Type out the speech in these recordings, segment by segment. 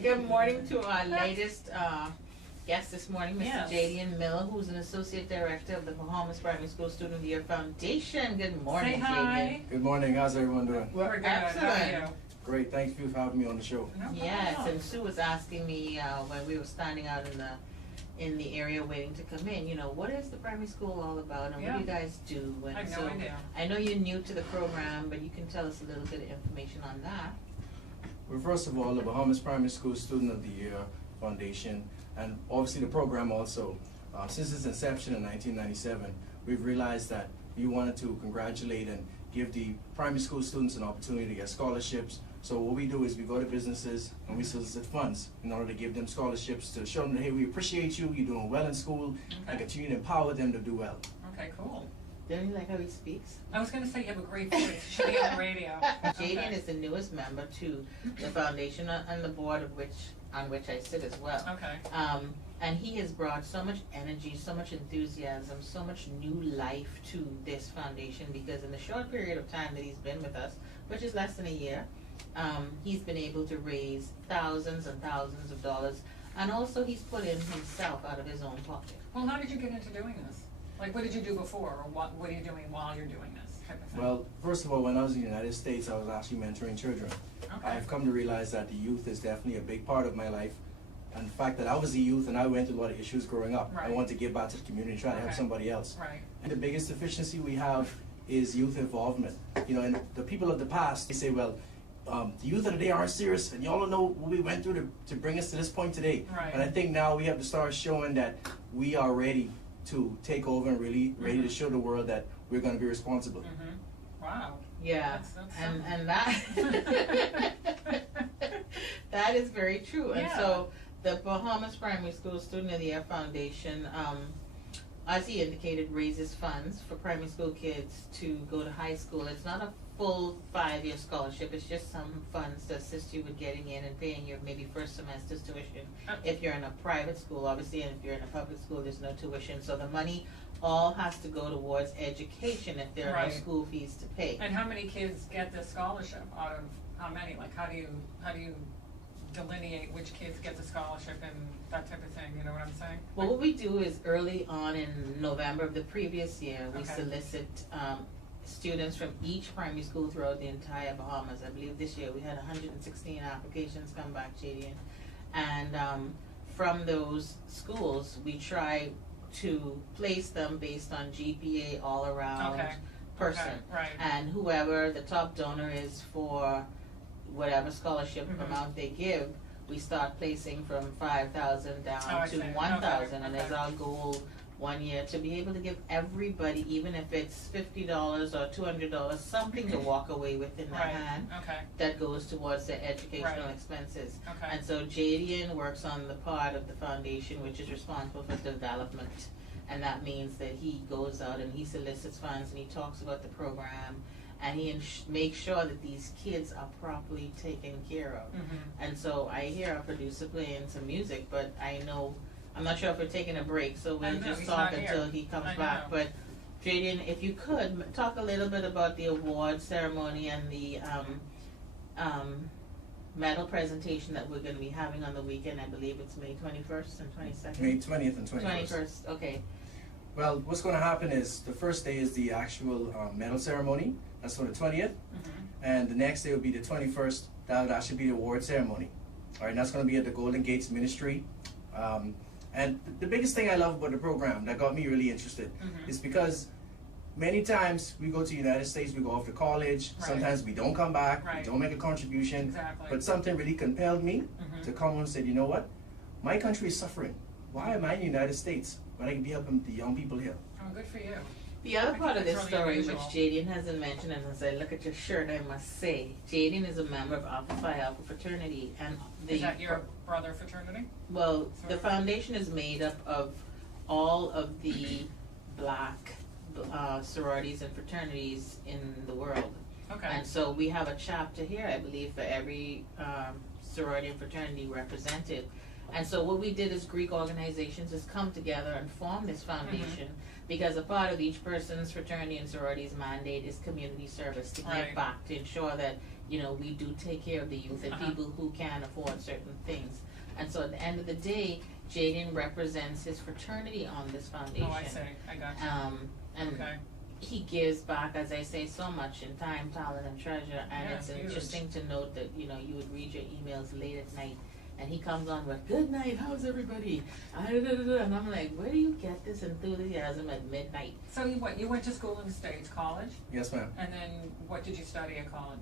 Good morning to our latest guest this morning, Mr. Yes. Jaydian Miller, who's an Associate Director of the Bahamas Primary School Student of the Year Foundation. Good morning, Say hi. Good morning. How's everyone doing? We're good. Excellent. How are you? Great. Thank you for having me on the show. No Yes, problem. and Sue was asking me when we were standing out in the area waiting to come in, what is the primary school all about and what do you guys do? And I have no so idea. I know you're new to the program, but you can tell us a little bit of information on that. Well, first of all, the Bahamas Primary School Student of the Year Foundation, and obviously the program also, since its inception in 1997, we've realized that we wanted to congratulate and give the primary school students an opportunity to get scholarships. So what we do is we go to businesses and we solicit funds in order to give them scholarships to show them that, hey, we appreciate you, you're doing well in school, and Okay. continue to empower them to do well. Okay, cool. Don't you like how he speaks? I was going to say you have a great voice. You should be on the radio. Jaydian Okay. is the newest member to the foundation and the board on which I sit as well. Okay. And he has brought so much energy, so much enthusiasm, so much new life to this foundation because in the short period of time that he's been with us, which is less than a year, he's been able to raise thousands and thousands of dollars, and also he's put in himself out of his own pocket. Well, how did you get into doing this? Like, what did you do before, or what are you doing while you're doing this type of thing? Well, first of all, when I was in the United States, I was actually mentoring children. Okay. I've come to realize that the youth is definitely a big part of my life. And the fact that I was a youth and I went through a lot of issues growing up. I Right. want to give back to the community, try to help Okay. somebody else. Right. And the biggest deficiency we have is youth involvement. And the people of the past, they say, well, the youth of the day aren't serious, and y'all don't know what we went through to bring us to this point today. Right. And I think now we have to start showing that we are ready to take over and really ready to show the world that we're going to be responsible. Mm-hmm. Wow. Yeah, That's and that that is very true. And Yeah. so the Bahamas Primary School Student of the Year Foundation, as he indicated, raises funds for primary school kids to go to high school. It's not a full 5-year scholarship. It's just some funds to assist you with getting in and paying your maybe first semester's tuition. If you're in a private school, obviously, and if you're in a public school, there's no tuition. So the money all has to go towards education if there are no Right. school fees to pay. And how many kids get this scholarship out of how many? Like, how do you delineate which kids get the scholarship and that type of thing? You know what I'm saying? Well, what we do is early on in November of the previous year, we Okay. solicit students from each primary school throughout the entire Bahamas. I believe this year we had 116 applications come back, Jaydian. And from those schools, we try to place them based on GPA all around Okay. person. Okay. Right. And whoever the top donor is for whatever scholarship Mhm. amount they give, we start placing from 5,000 down Oh, I to see. 1,000, and Okay. it's our goal one year to be able to give everybody, even if it's $50 or $200, something to walk away with in their Right. hand Okay. that goes towards their educational Right. expenses. Okay. And so Jaydian works on the part of the foundation which is responsible for development. And that means that he goes out and he solicits funds and he talks about the program and he makes sure that these kids are properly taken care of. Mm-hmm. And so I hear our producer playing some music, but I'm not sure if we're taking a break, so I we'll know, just he's talk not here. until he comes I back. know. But Jaydian, if you could, talk a little bit about the award ceremony and the medal presentation that we're gonna be having on the weekend. I believe it's May 21st and 22nd. May 20th and 21st. 21st, okay. Well, what's going to happen is the first day is the actual medal ceremony. That's on the 20th. Mm-hmm. And the next day will be the 21st. That would actually be the award ceremony. All right, and that's going to be at the Golden Gates Ministry. And the biggest thing I love about the program that got me really interested Mhm. is because many times we go to the United States, we go off to college. Right. Sometimes we don't come back, Right. we don't make a contribution. Exactly. But something really compelled me Mhm. to come home and say, you know what? My country is suffering. Why am I in the United States when I can be helping the young people here? Oh, good for you. The other I part of think this that's really story, which unusual. Jaydian hasn't mentioned, and as I look at your shirt, I must say, Jaydian is a member of Alpha Phi Alpha fraternity, and the Is that your brother fraternity? well, the Sorry. foundation is made up of all of the black sororities and fraternities in the world. Okay. And so we have a chapter here, I believe, for every sorority and fraternity represented. And so what we did as Greek organizations is come together and form this foundation Because a part of each person's fraternity and sorority's mandate is community service, to give Right. back, to ensure that, you know, we do take care of the youth and Uh-huh. people who can afford certain things. And so at the end of the day, Jaydian represents his fraternity on this foundation. Oh, I see, I got you. And Okay. he gives back, as I say, so much in time, talent, and treasure. And Yeah, it's huge. interesting to note that, you know, you would read your emails late at night, and he comes on with, "Good night, how's everybody?" And I'm like, where do you get this enthusiasm at midnight? So you went to school in the States, college, Yes, ma'am. and then what did you study at college?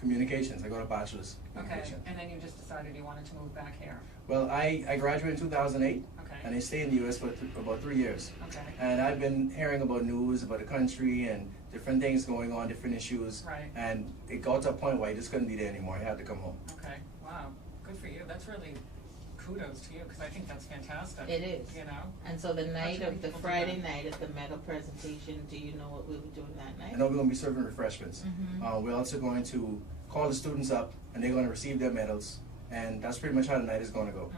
Communications. I got a bachelor's in Okay, communication. and then you just decided you wanted to move back here. Well, I graduated in 2008, Okay, and I stayed in the U.S. for about 3 years. okay, And I've been hearing about news about the country and different things going on, different issues. right, And it got to a point where I just couldn't be there anymore. I had to come home. okay, wow, good for you, that's really kudos to you, because I think that's fantastic. It is. You know, And so the night many of the people do Friday that. night at the medal presentation, do you know what we were doing that I night? know we're going to be serving refreshments. Mhm. We're also going to call the students up, and they're going to receive their medals. And that's pretty much how the night is going to go.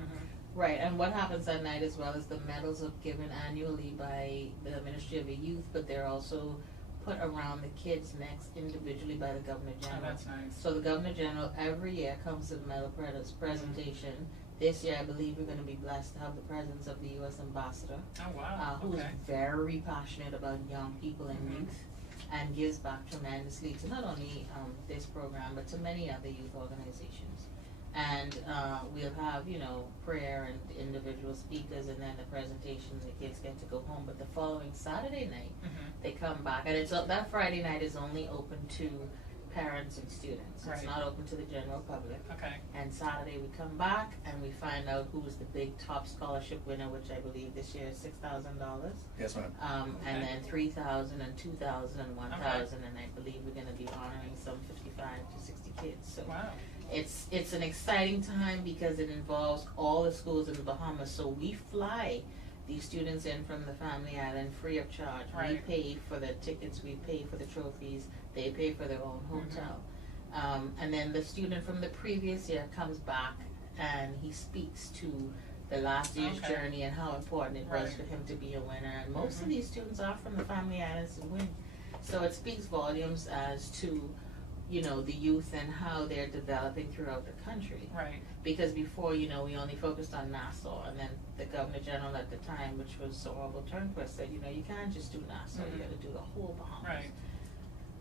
Right, and what happens that night as well is the medals are given annually by the Ministry of the Youth, but they're also put around the kids' necks individually by the Governor oh, General. that's nice. So the Governor General every year comes to the medal presentation. This year, I believe we're gonna be blessed to have the presence of the U.S. Ambassador, Oh, wow, who is okay, very passionate about young people and Mhm. youth, and gives back tremendously to not only this program, but to many other youth organizations. And we'll have, you know, prayer and individual speakers, and then the presentation, the kids get to go home. But the following Saturday night, they come back, and it's that Friday night is only open to parents and students. It's Right. not open to the general public. okay, And Saturday we come back and we find out who's the big top scholarship winner, which I believe this year is $6,000. Yes, ma'am. And Okay. then 3,000 and 2,000 and 1,000, and I believe we're gonna be honoring some 55 to 60 kids. So wow, it's an exciting time because it involves all the schools in the Bahamas. So we fly these students in from the Family Island free of charge. We Right. pay for the tickets, we pay for the trophies, they pay for their own hotel. And then the student from the previous year comes back and he speaks to the last year's Okay. journey and how important it was Right. for him to be a winner. And most of Mhm. these students are from the Family Islands and win. So it speaks volumes as to, you know, the youth and how they're developing throughout the country. right, Because before, you know, we only focused on Nassau, and then the Governor General at the time, which was Sir Orville Turnquist, said, you know, you can't just do Nassau, you Mhm. gotta do the whole Bahamas. right,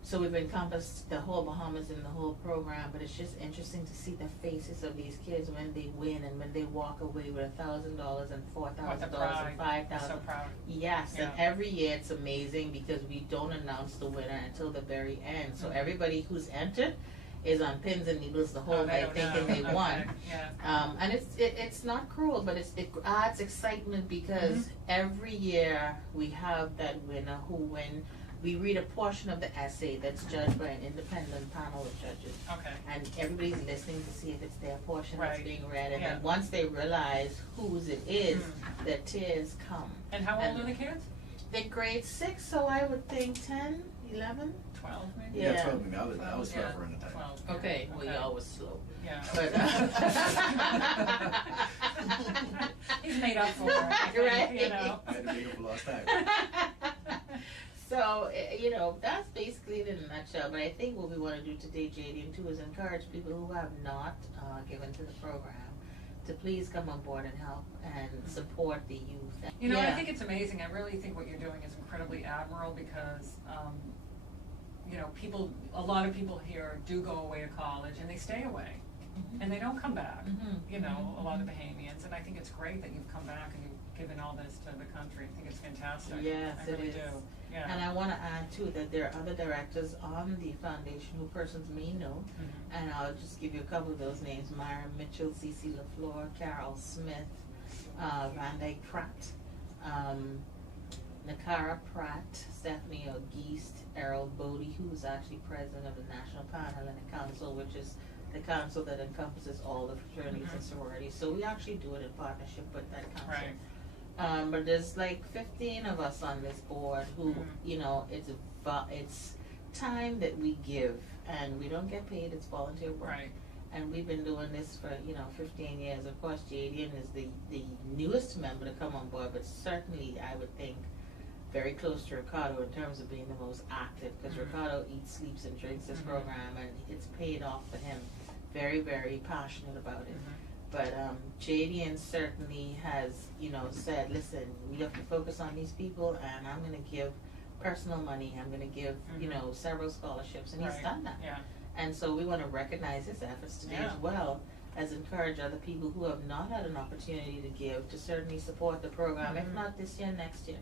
So we've encompassed the whole Bahamas in the whole program, but it's just interesting to see the faces of these kids when they win and when they walk away with $1,000 and what the $4,000 and pride, I'm so $5,000. proud, Yes, and Yeah. every year it's amazing because we don't announce the winner until the very end. So Mhm. everybody who's entered is on pins and needles the whole oh, they night don't thinking know. they won. Okay, yeah, And it's not cruel, but it adds excitement because every year we have that winner who win. We read a portion of the essay that's judged by an independent panel of judges. okay, And everybody's listening to see if it's their portion that's Right. being read. And Yeah. then once they realize whose it is, Mm. their tears come. and how old And- are the kids? They're grade 6, so I would think 10, 11. 12 maybe? Yeah. 12 maybe. I was 12 Yeah, around the time. 12, yeah, Okay, well, okay. y'all was slow. Yeah. But, He's made up for it, I think, Right. you know. I had to make up for lost time. So, you know, that's basically it in a nutshell. But I think what we want to do today, Jaydian, too, is encourage people who have not given to the program to please come on board and help and support the youth. You know, I Yeah. think it's amazing. I really think what you're doing is incredibly admirable because, you know, a lot of people here do go away to college and they stay away Mhm. and they don't come back. Mhm. You know, a lot of Mhm. Bahamians, and I think it's great that you've come back and you've given all this to the country. I think it's fantastic. Yes, I it really is. do. Yeah. And I want to add, too, that there are other directors on the foundation who persons may know. Mhm. And I'll just give you a couple of those names: Myra Mitchell, Cece LaFleur, Carol Smith, Van Dyke Pratt, Nakara Pratt, Stephanie Auguste, Errol Bodie, who's actually president of the National Panhellenic Council, which is the council that encompasses all the fraternities and sororities. So we actually do it in partnership with that council. Right. But there's like 15 of us on this board who, Mhm. you know, it's time that we give, and we don't get paid. It's volunteer work. Right. And we've been doing this for, 15 years. Of course, Jaydian is the newest member to come on board, but certainly I would think very close to Ricardo in terms of being the most active, because Ricardo eats, sleeps, and drinks this program, and it's paid off for him. Very, very passionate about it. But Jaydian certainly has, you know, said, listen, we have to focus on these people, and I'm going to give personal money. I'm going to give, you know, several scholarships, and he's done that. Yeah. And so we want to recognize his efforts today as well as encourage other people who have not had an opportunity to give to certainly support the program, if not this year, next year.